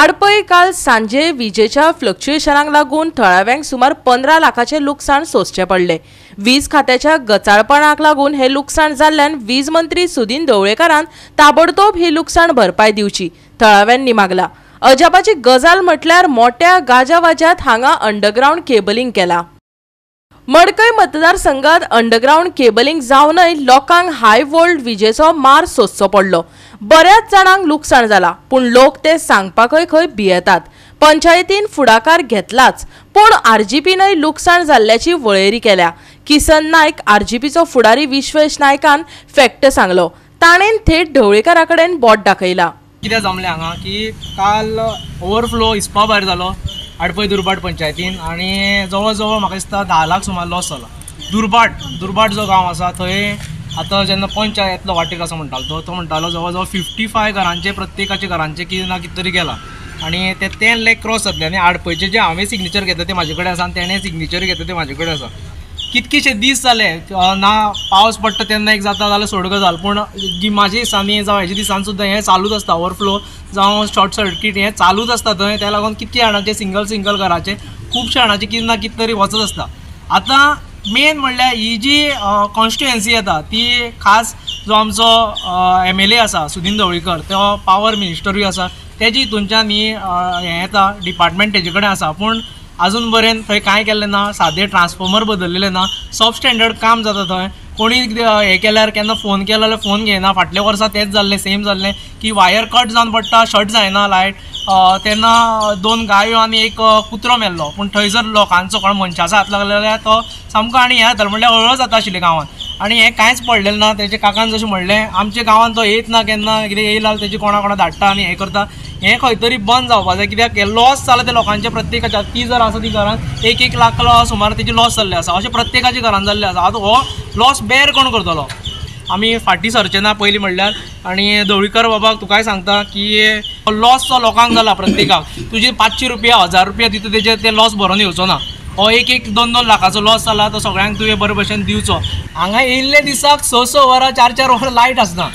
आडपय काल सांजे विजेच्या फ्लक्च्युएशनाक लागून थळाव्यांक सुमार 15 लाखाचे लुकसाण सोंसचे पडले। वीज खात्याच्या गचाळपणाक लागून हे लुकसाण जाल्ल्यान वीज मंत्री सुदीन ढवळेकारान ताबडतोब ही लुकसाण भरपाय दिवची थळाव्यांनी मागला। अजापाची गजाल म्हटल्यार मोठ्या गाजावाज्यात हांगा अंडरग्राउंड केबलिंग केला। मडकय मतदारसंघात अंडरग्राउंड केबलिंग जावनय लोकांक हाय वोल्ट विजेचो मार सोंसचो पडलो। बऱ्याच जाणांक लुकसाण जाला, पूण लोक ते सांगपाकय खंय भियेतात। पंचायतीन फुडाकार घेतलाच, पूण आरजीपीनय लुकसाण जाल्ल्याची वळेरी केल्या। किसन नायक आरजीपीचो फुडारी विश्वेश नायकान फॅक्ट सांगलो। ताणेन थेट ढवळेकाराकडेन बोट दाखयला। कितें जमलें हांगा की काल ओवरफ्लो हिस्पा भायर जालो आडपय दुर्बाट पंचायतीन आनी जवळ जवळ म्हाका दिसता 10 लाख सुमार लॉस जाला। दुर्बाट जो गांव आसा थंय आतां जेन्ना पंच येतलो वाटेक असो म्हणटालो तो म्हणटालो जवळ जवळ 55 घरांचे प्रत्येकाच्या घरांचे कितें ना कितें तरी गेला आनी ते 10 लाख क्रॉस जातले। आनी आडपयचे जे हांवें सिग्नेचर घेतले ते म्हाजे कडेन आसा आनी तेणें सिग्नेचर घेतले ते म्हाजे कडेन आसा। कितकेशे दीस जाले ना पावस पडटा तेन्ना एक जाता जाल्यार सोड गजाल, पूण म्हाज्या दिसांनी जावं हेज्या दिसांनी सुद्दां हें चालूच आसता। ओवरफ्लो जावं शॉर्ट सर्किट हें चालूच आसता थंय। त्या लागून कितके जाणांचे सिंगल घराचे खुबशे जाणांचे कितें ना कितें तरी वचत आसता। आतां मेन म्हणल्यार ही जी कॉन्स्टिट्युएन्सी येता ती खास जो आमचो MLA आसा सुदीन ढवळीकर तो पावर मिनिस्टरूय आसा, तेजी हितूनच्यान ही हें येता डिपार्टमेंट तेजे कडेन आसा, पूण अजून पर्यंत थंय कांय केल्लें ना। सादे ट्रान्सफॉर्मर बदललेले ना, सब स्टँडर्ड काम जाता थंय। कोणी हें केल्यार केन्ना फोन केलो जाल्यार फोन घेयना। फाटल्या वर्सा तेच जाल्लें सेम जाल्लें की वायर कट जावन पडटा, शट जायना लायट, तेन्ना 2 गायो आनी एक कुत्रो मेल्लो। पूण थंय जर लोकांचो कोण मनशाचो हात लागलो जाल्यार तो सामको आनी हें जातालो, म्हणल्यार हळू जाता आशिल्ली गांवांत। आनी हें कांयच पडलेलें ना। तेजे काकान जशें म्हणलें आमच्या गांवांत तो येयत ना, केन्ना कितें येयला जाल्यार तेजे कोणा धाडटा आनी हें करता। हें खंय तरी बंद जावपाक जाय, कित्याक हे लॉस जाला ते लोकांचे प्रत्येकाच्या। ती जर आसा ती घरांत 1-1 लाख सुमार तेजी लॉस जाल्ले आसा, अशें प्रत्येकाच्या घरांत जाल्लें आसा। आतां हो लॉस बेर कोण करतलो? आमी फाटीं सरचे ना पयलीं म्हणल्यार। आनी ढवळीकर बाबाक तुकाय सांगता की लॉस जो लोकांक जाला प्रत्येकाक, तुजे 500 रुपया 1000 रुपया दिता तेजे ते लॉस भरून येवचो ना। हो 1-2 लाखाचो लॉस जाला तो सगळ्यांक तुवें बरे भशेन दिवचो। हांगा येयल्ले दिसाक 6 वरां 4 वरां लायट आसना।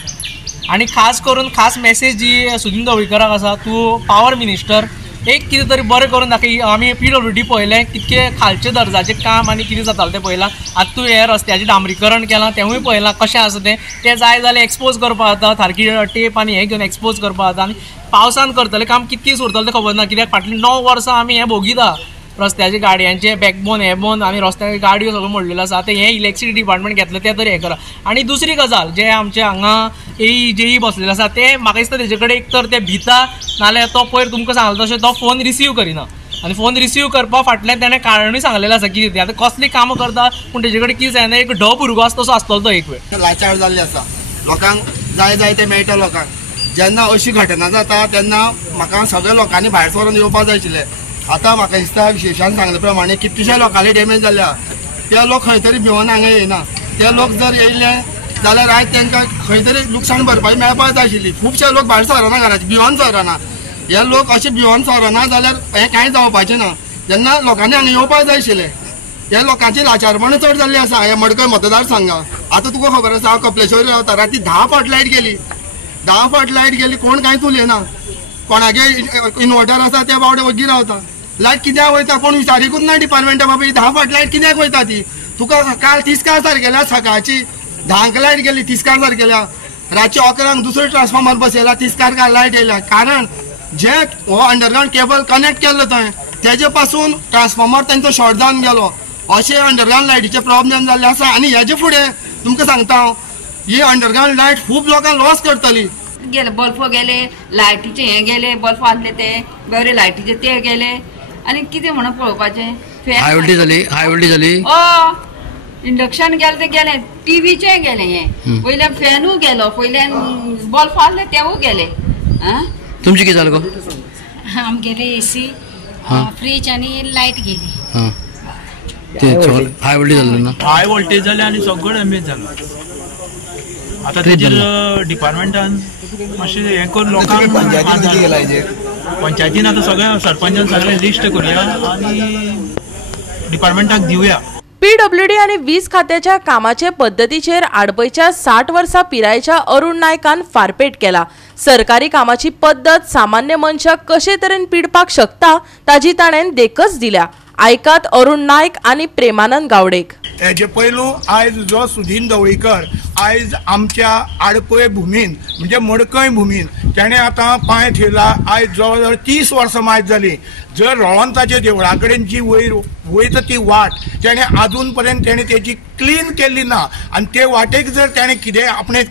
आनी खास करून खास मेसेज जी सुदीन ढवळीकराक आसा, तूं पावर मिनिस्टर एक कितें तरी बरें करून दाखय। आमी PWD पळयलें कितके खालचे दर्जाचें काम आनी कितें जातालें तें पळयलां। आतां तूं हें रस्त्याचें डांबरीकरण केलां तेंवूय पळयलां कशें आसा तें जाय जाल्यार एक्सपोज करपा जाता, सारकी टेप आनी हें घेवन एक्सपोज करपा जाता। आनी पावसान करतलें काम कितकें उरतलें तें खबर ना, कित्याक फाटलीं 9 वर्सां आमी हें भोगिता रस्त्याचे गाडयांचे बॅकबोन हेबोन आनी रस्त्याचे गाडयो सगळ्यो मोडलेलो आसा। आतां हें इलेक्ट्रिसिटी डिपार्टमेंट घेतलें तें तरी हें करा। आनी दुसरी गजाल जे आमचे हांगा AE बसलेले आसा ते म्हाका दिसता तेजे कडेन एक तर ते भिता नाल्यार तो पयर तुमकां सांगलो तशें तो फोन रिसीव करिना। आनी फोन रिसीव करपा फाटल्यान तेणें कारणूय सांगलेलें आसा कितें तें। आतां कसलीं कामां करता पूण तेजे कडेन कितें जायना, एक भुरगो आसा तसो आसतलो तो एक वेळ। लाचार जाल्ले आसा, लोकांक जाय ते मेळटा लोकांक। जेन्ना अशी घटना जाता तेन्ना म्हाका सगळ्या लोकांनी भायर सरून येवपाक जाय आशिल्लें। आतां म्हाका दिसता विशेशान सांगले प्रमाणे कितकेशे लोकांले डॅमेज जाल्या, ते लोक खंय तरी भिवून हांगा येयना। ते लोक जर येयले जाल्यार आयज तांकां खंय तरी लुकसाण भरपाई मेळपाक जाय आशिल्ली। खुबशे लोक भायर सरना घराचे, भिवून सरना। हे लोक अशे भिवून सरना जाल्यार हें कांय जावपाचें ना। जेन्ना लोकांनी हांगा येवपाक जाय आशिल्लें, हे लोकांची लाचारपण चड जाल्ली आसा हे मडकय मतदारसंघात। आतां तुका खबर आसा हांव कपलेश्वर रावता, राती 10 फावट लायट गेली, 10 फावट लायट गेली, कोण कांयच उलयना। कोणागे इन्वर्टर आसा ते बावडे वग्गी रावता। लायट कित्याक वयता कोण विचारीकूच ना डिपार्टमेंटा बाबा ही 10 फावट लायट कित्याक वयता ती। तुका काल तिस्कार तारखेला सकाळची 10 लायट गेली, तिस्कार तारखेला रातचे 11 दुसरो ट्रान्सफॉर्मर बसयला, तिस्कार काल लायट येयला। कारण जे हो अंडरग्राउंड केबल कनेक्ट केल्लो थंय तेजे पासून ट्रान्सफॉर्मर तांचो शॉर्ट जावन गेलो, अशें अंडरग्राउंड लायटीचे प्रॉब्लेम जाल्ले आसा। आनी हेजे फुडें तुमकां सांगता हांव ही अंडरग्राउंड लायट खूब लोकांक लॉस करतली। गेले बल्ब गेले, लायटीचे हे गेले, बल्ब आसले ते बरे लायटीचे ते गेले, आनी कितें म्हणून पळोवपाचें। हाय वोल्टेज जाली इंडक्शन गेले ते गेले, टीव्हीचे गेले, हे पयल्यान फॅनूय गेलो, पयल्यान बल्ब आसले तेवूय गेले। तुमचे कितें जालें गो? आमगेले AC, फ्रीज आनी लायट गेली। हाय वोल्टेज जालें ना? हाय वोल्टेज जालें आनी सगळो डॅमेज जालो। आतां तेजेर डिपार्टमेंटान मातशें हें करून लोकांक पंचायतीन आतां सगळ्या सरपंचान सगळें लिस्ट करुया आनी डिपार्टमेंटाक दिवया। PWD आणि वीज खात्याच्या कामाचे पद्धतीचेर आडपयच्या 60 वर्सां पिरायेच्या अरुण नायकान फारपेट केला। सरकारी कामाची पद्धत सामान्य मनशाक कशे तरेन पिडपाक शकता ताजी ताणें देखच दिल्या। आयकात अरुण नायक आणि प्रेमानंद गावडेक। हेजे पयलू आयज जो सुदीन ढवळीकर आयज आमच्या आडपय भुमीन म्हणजे मडकय भुमीन त्याने आता पांय ठेवला। आयज जवळ जवळ 30 वर्सां मायज जाली। जर रळवंताच्या देवळा कडेन जी वयता ती वाट त्याने अजून पर्यंत त्याने त्याची क्लीन केल्ली ना आणि ते वाटेक जर त्याने कितें आपणे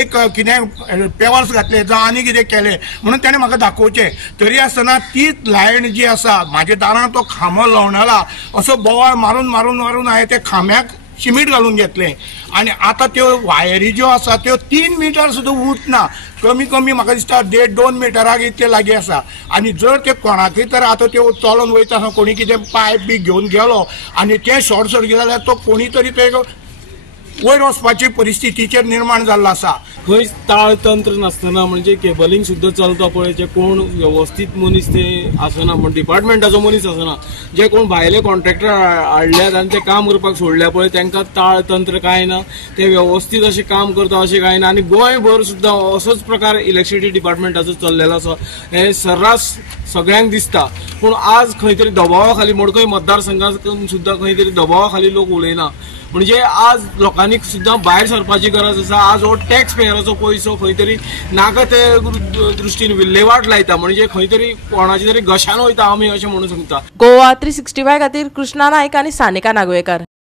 एक कितें पेवर्स घातले जावं आनी कितें केलें म्हणून ताणें म्हाका दाखोवचें। तरी आसतना तीच लायन जी आसा म्हाज्या दारां तो खांबो लावनाला असो बोवाळ मारून मारून मारून हांवें ते खांब्याक शिमीट घालून घेतलें आनी आतां त्यो वायरी ज्यो आसा त्यो 3 मिटर सुद्दां उरना। कमी कमी म्हाका दिसता 1.5-2 मिटराक इतले लागीं आसा आनी जर ते कोणाकय तर आतां त्यो चलोन वयता कोणी कितें पायप बी घेवन गेलो आनी तें शॉर्ट सर्किट जाल्यार तो कोणी तरी ते वयर वचपाची परिस्थितीचेर निर्माण जाल्लो आसा। खंयच ताळतंत्र नासतना म्हणजे केबलिंग सुद्दां चलता पळय जे कोण व्यवस्थीत मनीस ते आसना म्हणजे डिपार्टमेंटाचो मनीस आसना जे कोण भायले कॉन्ट्रॅक्टर हाडल्यात आनी ते काम करपाक सोडल्या पळय तांकां ताळतंत्र कांय ना ते व्यवस्थीत अशें काम करता अशें कांय ना आनी गोंयभर सुद्दां असोच प्रकार इलेक्ट्रिसिटी डिपार्टमेंटाचो चल्लेलो आसा हे सर्रास सगळ्यांक दिसता। पूण आज खंय तरी दबावा खाली मडकय मतदारसंघांत सुद्दां खंय तरी दबावा खाली लोक उलयना म्हणजे आज लोकांनी सुद्दां भायर सरपाची गरज आसा। आज हो टॅक्स पेयराचो पयसो खंय तरी नाका ते दृश्टीन विल्हेवाट लायता म्हणजे खंय तरी कोणाची तरी घशान वयता आमी अशें म्हणूं शकता। गोवा 365 खातीर कृष्णा नायक आनी सानिका नागवेकर।